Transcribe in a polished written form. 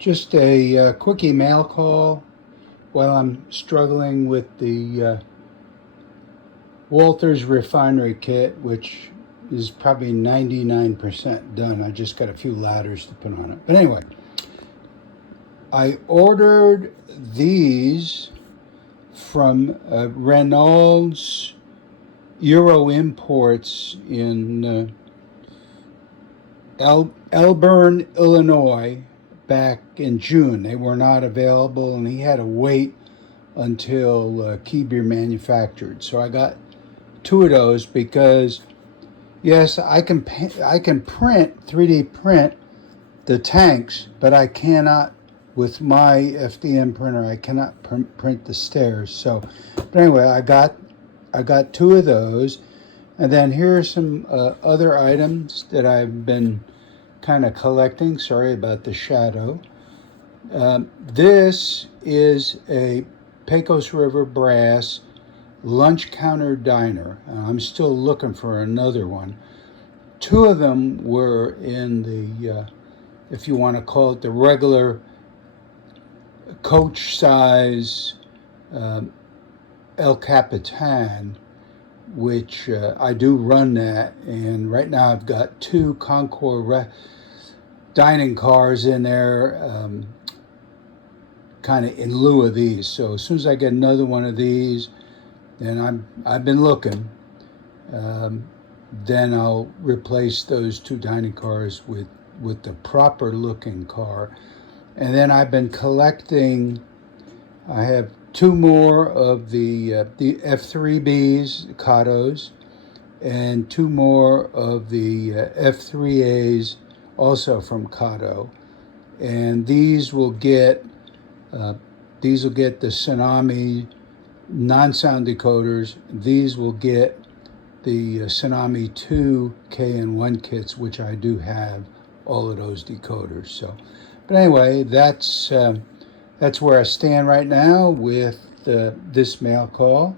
Just a quick email call while I'm struggling with the Walters refinery kit, which is probably 99% done. I just got a few ladders to put on it. But anyway, I ordered these from Renault's Euro Imports in Elburn, Illinois, back in June. They were not available, and he had to wait until Kibri manufactured. So I got two of those because, yes, I can print 3D print the tanks, but I cannot with my FDM printer. I cannot print the stairs. So, but anyway, I got two of those, and then here are some other items that I've been kind of collecting. Sorry about the shadow. This is a Pecos River brass lunch counter diner. I'm still looking for another one. Two of them were in the, if you want to call it, the regular coach size El Capitan, which I do run that, and right now I've got two Concord dining cars in there, kind of in lieu of these. So as soon as I get another one of these, then I've been looking. Then I'll replace those two dining cars with the proper looking car. And then I've been collecting. I have two more of the F3Bs, Katos, and two more of the F3As, also from Kato. And these will get the Tsunami non-sound decoders. These will get the Tsunami 2 KN1 kits, which I do have all of those decoders. So, but anyway, that's where I stand right now with this mail call.